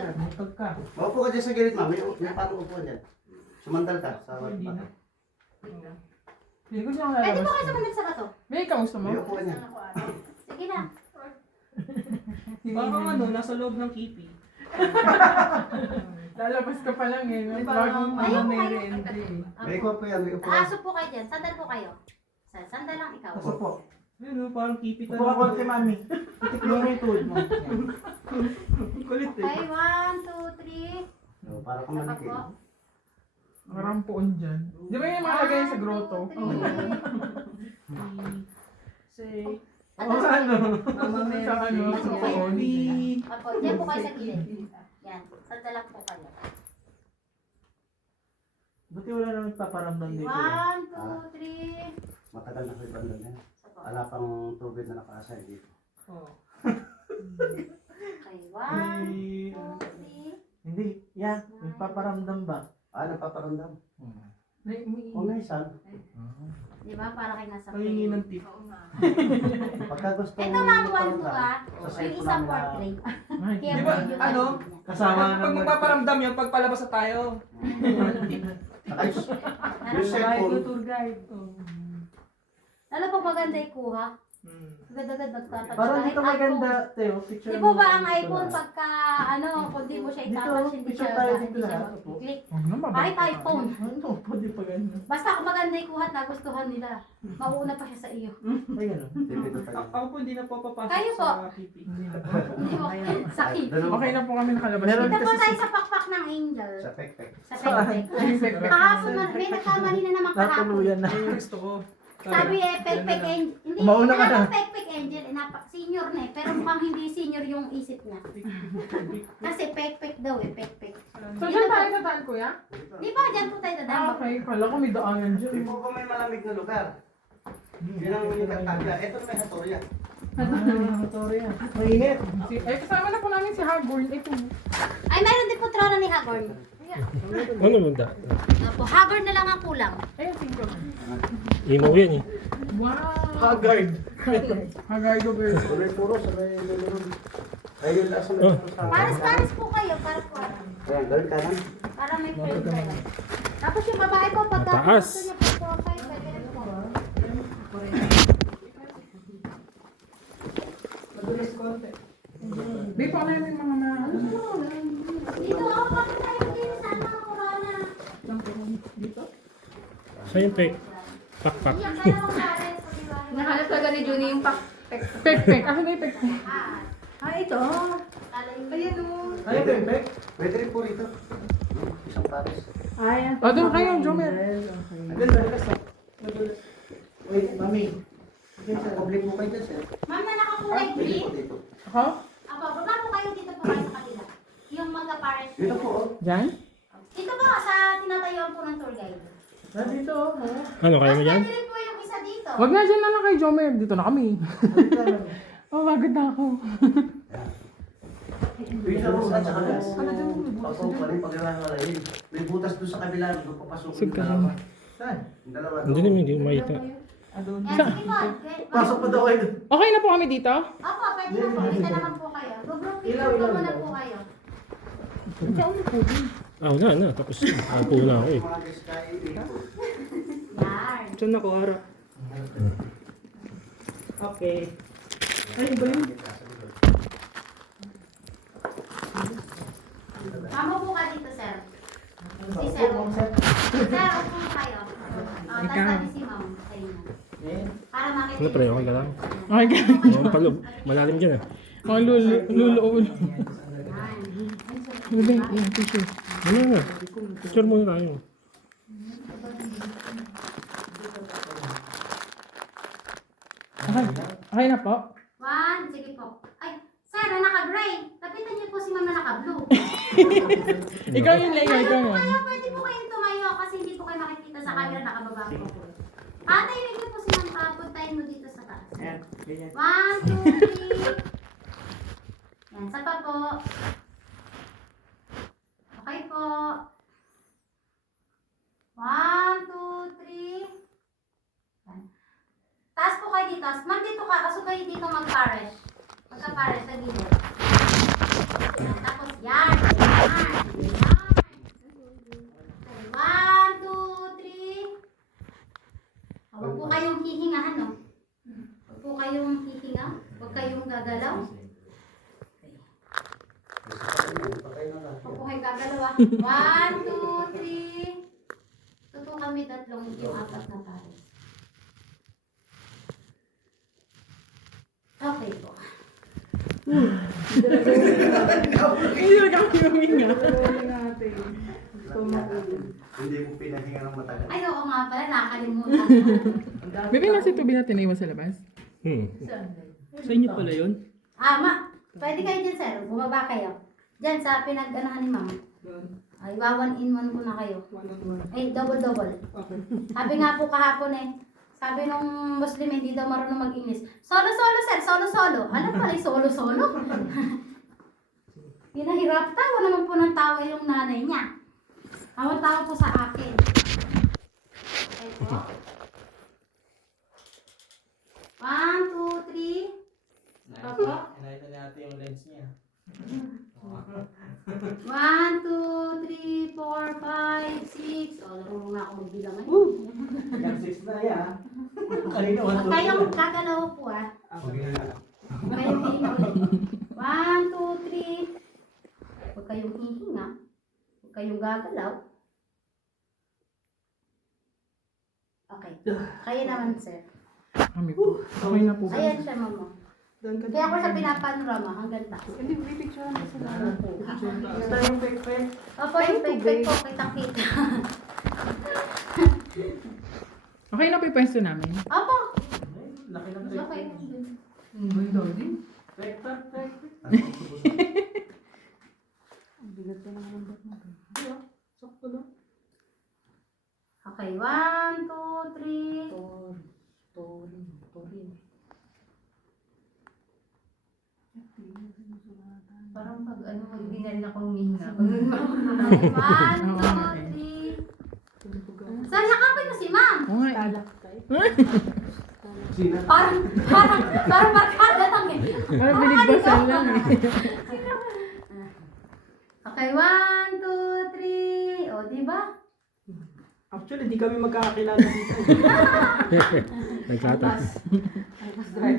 Maupo ka dyan sa gilid, ma'am. May parang upuan dyan. Sumandal ka. Hindi na. Hindi ko siya Pwede lalabas. po kayo sumandal sa bato? May kamusta mo? May upuan dyan. Sige na. Baka ano, nasa loob ng kipi. Lalabas ka pa lang eh. May Bagong parang Ayaw, may ayaw. re-entry eh. May upuan po yan, may upuan. Aso po kayo dyan. Sandal po kayo. Sandal lang ikaw. Aso po. Ayun, parang kipi Upo ka konti, mami. Itik mo yung tuhod mo. Kulit eh. Okay, 1, 2, 3. So, para kang Saka manikil. po. Marampoon dyan. Di ba yung mga lagay sa grotto? Say, Ano? ano? Sa Mama ano? Sa Ano? poon. Opo, dyan po kayo sa gilid. Yan. Sandal lang po kayo. Buti wala nang nagpaparamdam dito. 1, 2, 3. Matagal na kayo bandol yan. Wala pang tubig na nakaasay dito. Oh. Okay, 1, 2, 3. Hindi. Yan. Nagpaparamdam ba? Napaparamdam. May O minsan, Di ba? Para kayo nasa Pahingi ng tip. pagka gusto Ito mga buwan po sa yung cellphone isang namin portrait. Kaya Di ba, medyo ano? Kasama Pag magpaparamdam yun, pag palabas na tayo. Saka yung Narap- cellphone, Tour guide. Lalo pag maganda ikuha. Hmm. Agad-agad nagtatouch. Parang Kahit dito maganda, iPhone. Teo. Picture Di po ba ang dito iPhone lahat. pagka kung di mo siya Dito, itatouch, hindi picture siya tayo dito hindi siya lahat, opo. mag-click. Huwag na mabalik. Kahit iPhone. Ano? Pwede pa ganyan. Basta kung maganda ikuha at nagustuhan nila, mauuna pa siya sa iyo. Ay, gano'n. dito tayo. Ako po hindi na po papasok Kayo po. sa kipi. Hindi mo sakit. Okay na po kami nakalabas. Meron Dito po kasi tayo sa pakpak ng angel. Sa pek-pek. Sa pek-pek. Kahapon may nagkamali na naman kahapon. natuluyan na. Ayun yung gusto ko. Sabi pek-pek angel. Hindi, Mauna ka na. pek-pek angel. Senior na eh. Pero mukhang hindi senior yung isip niya. Kasi pek-pek daw eh. Pek-pek. So, dyan tayo dadaan, kuya? Di ba? Dyan po tayo dadaan. Okay. Kala ko may daanan dyan. Di po ba may malamig na lugar? Yun ang katagya. Ito may hatorya. Victoria. Mainit. Eh, kasama na po namin si Hagorn. Ito. Ay, meron din po trono ni Hagorn. Ano mo da? Opo, Hagorn na lang ang kulang. Ayun, tingko. Imaw yan eh. Wow! Haggard. Hagardo girl. Sabay puro, sabay lulunod. Ayun lang sa Oh. Pares-pares po kayo. Para po. Ayan, gawin ka lang. Para may friend kayo. Tapos yung babae po, pag Mataas. gusto niya po profile, pwede rin po. Madulas konti. Di pa na yung mga na... Dito ako, bakit tayo din sa mga kurana? Dito? Saan yung pek? Pakpak. Yung dalawang pares, pag-iwanan. Nahanap talaga ni Junie yung Pek-pek. Asan na yung pek-pek? ito. Kala yung Ayan o. Ay, pempek. Pwede rin po rito. Isang pares. Ayan. Ah, doon kayo, Jomer. Agad, madalas ah. Madalas. Wait, mami. Public mo kayo dyan, sir. Ma'am na nakakulay Pwede green. po dito. Ako? Apo, baba po kayo dito po kayo sa kanila. Yung magka-pares. Dito po, oh. Dyan? Dito po, sa tinatayuan po ng tour guide. Nandito, oh. Ano, kaya mo dyan? Pwede rin po yung isa dito. Wag na dyan na lang kay Jomer. Dito na kami. Halika lang. Oh, bagod na ako. Dito po, at saka gas. Ako pa rin pag-iwalalayin. May butas doon sa kabila. Doon papasok yung Sige. dalawa. Saan? Yung dalawa. Hindi naman, hindi ko makita. Andun. Yan, sige po. Pasok pa daw kayo doon. Okay na po kami dito? Opo, pwede na po. Dito naman po kayo. Group picture po muna po kayo. Na. Tapos, ako na ako eh. Mga guys, kaya dito. Yan. Diyan ako harap. Okay. Ay, ba yun? Mamo po ka dito, sir. Si sir. Sir, upo po kayo. Tapos sabi si ma'am sa inyo. Para makita. Ano pre, okay ka lang? Okay ka. Yung palo, malalim dyan ah. Mga lulo. Yan. Ano ba yung tissue? Ano na? Picture muna tayo. Okay. Okay na po. One, sige po. Ay, sir, na naka-gray. Lapitan niyo po si mama naka-blue. Ikaw yung layer, ikaw Ayaw po yun. kayo, pwede po kayong tumayo kasi hindi po kayo makikita sa camera, nakababa po. Patayin niyo po si ma'am, puntayin mo dito sa taas. Ayan, ganyan. 1, 2, 3. Yan, sapa po. Okay po. 1, 2, 3. Yan. Taas po kayo dito. Ma'am, dito ka. Kaso kayo dito mag-parish. Magka-parish sa gilid. Yan. Tapos yan. Okay, gagalawa. 1, 2, 3. Totoo kami tatlong yung apat na pares. Okay po. Hindi na kami huminga. Hindi mo pinahinga ng matagal. Ay, oo nga pala, nakakalimutan. Bebe, nasa tubig natin na iwan sa labas. Sa inyo pala yun? Pwede kayo dyan, sir. Bumaba kayo. Dyan, sa pinag-anahan ni ma'am. Ay, 1 in 1 ko na kayo. Ay, double. Sabi nga po kahapon sabi nung Muslim, hindi daw marunong mag-English. Solo, sir. Solo. Alam pala yung solo. Pinahirap tawa naman po ng tawa yung nanay niya. Tawa po sa akin. Okay po. 1, 2, 3. Opo. Nakita natin yung lens niya. 1, 2, 3, 4, 5, 6. Oh, narunong na ako magbilang ngayon. Hanggang 6 na yan. Kanina 1, 2, Kayong gagalaw po Kayong hihinga ulit. 1, 2, 3. Huwag kayong hihinga. Huwag kayong gagalaw. Okay. Kayo naman, sir. Kami po. Okay na po. Ayan siya, mama. Kaya ako sa pinapanorama hanggang taas. Hindi, may picture na sila. Basta yung pek-pek. Opo, yung pek-pek po, kita-kita. Okay na po yung pwesto namin. Opo. Laki ng Okay. pek-pek. Pek-pek. Okay, 1, 2, 3. Parang pag hindi na rin ako humihinga. 1, 2, 3. Saan yakapin mo si ma'am? Okay. Sina? Parang barkada lang Parang binigbasan lang Okay, 1, 2, 3. O, diba? Actually, di kami magkakakilala dito. Nagkata. Ay,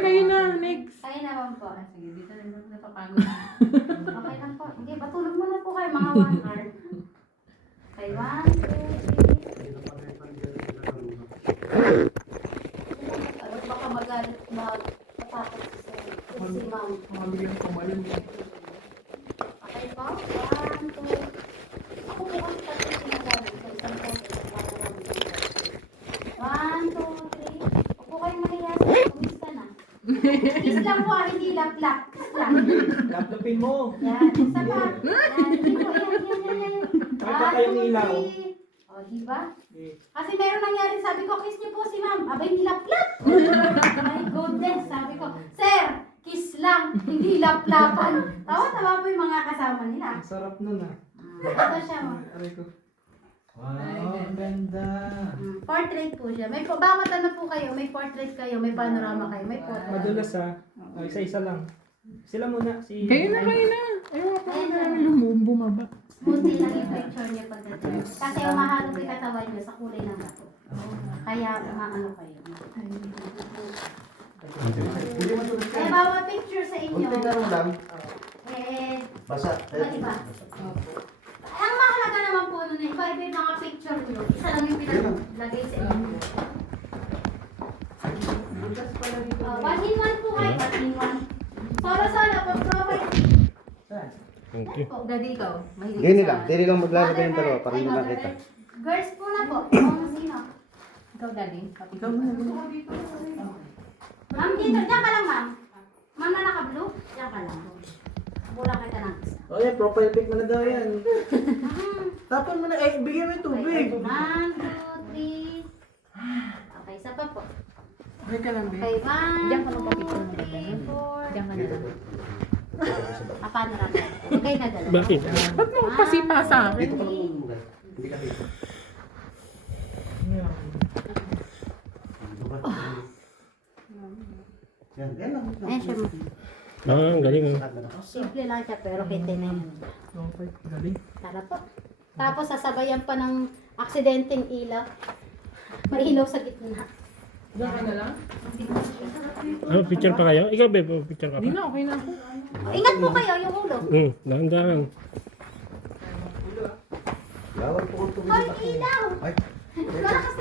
kayo na. Next. Kaya naman po. Sige, dito lang napapagod. Okay lang po. Hindi, patulog muna po kayo mga 1 hour. Okay, 1, 2, 3. Ano, baka magalit magpapapot si ma'am. Mga biglang kumalan. Okay po? 1, 2. Ako po kasi pati sinasabi sa isang po. 1, 2, 3. Huwag po kayong mahiya. Kumista na. Kiss lang po, hindi lap-lap. Kiss lang. Laptopin mo. Yan, isa pa. Yan, hindi po. Yan. Pakita kayong ilaw. O, diba? Kasi meron nangyari, sabi ko, kiss niyo po si ma'am. Abay, hindi lap-lap. My goodness, sabi ko, sir, kiss lang, hindi lap-lapan. Tawa-tawa po yung mga kasama nila. Ang sarap nun Ito siya, ma'am. Aray ko. Wow, ang ganda. Portrait po siya. May bawat ano po kayo, may portrait kayo, may panorama kayo, may portrait. Madulas isa-isa lang. Sila muna. Kayo na. Ayaw pa namin bumaba. Smoothie lang yung picture niya pagdating. Kasi umahalo yung katawan niyo sa kulay ng bato. Kaya umaano kayo. Kaya bawat picture sa Kung inyo, tingnan mo lang, basa. iba-iba. Ang mahalaga naman po nun, iba-iba yung mga picture niyo. Isa lang yung pinaglagay sa inyo. 1 in 1 po kayo, 1 in 1. Solo-solo, pag-profile. Thank you. Po, daddy ikaw. Mahilig Gini sa- lang, dili lang maglalagay yung dalawa para Ay, hindi mother makita. earth. Girls po na po. Ikaw sino? Ikaw, daddy. Ikaw na. Ma'am, dito. Diyan ka lang, ma'am. Ma'am na naka-blue? Diyan ka lang. Bulang kita ng isa. O yan, profile pic mo na daw yan. Tapon mo na, bigyan mo yung tubig. 1, 2, 3. Okay, isa pa po. Okay ka lang, Okay, 1, Diyan ka lang 2, papicture mo 3, 4. Diyan ka na lang. Paano na lang? Okay na dala. Bakit? Ba't mo pasipa sa akin? Dito ka lang bumugay. Hindi ka dito. Yan lang. Ayan siya, ma'am. Ang galing. Simple lang siya, pero kita na yun. Okay, galing. Tara po. Tapos sasabayan pa ng aksidenteng ilaw. May ilaw sa gitna. Diyan ka na lang? Ano, picture pa kayo? Ikaw, babe, picture ka Hindi pa? na, okay na ako. Ingat po kayo yung ulo. Dahan-dahan. Lawag po kung Hoy, tumingin ako. ilaw! Ay, Malakas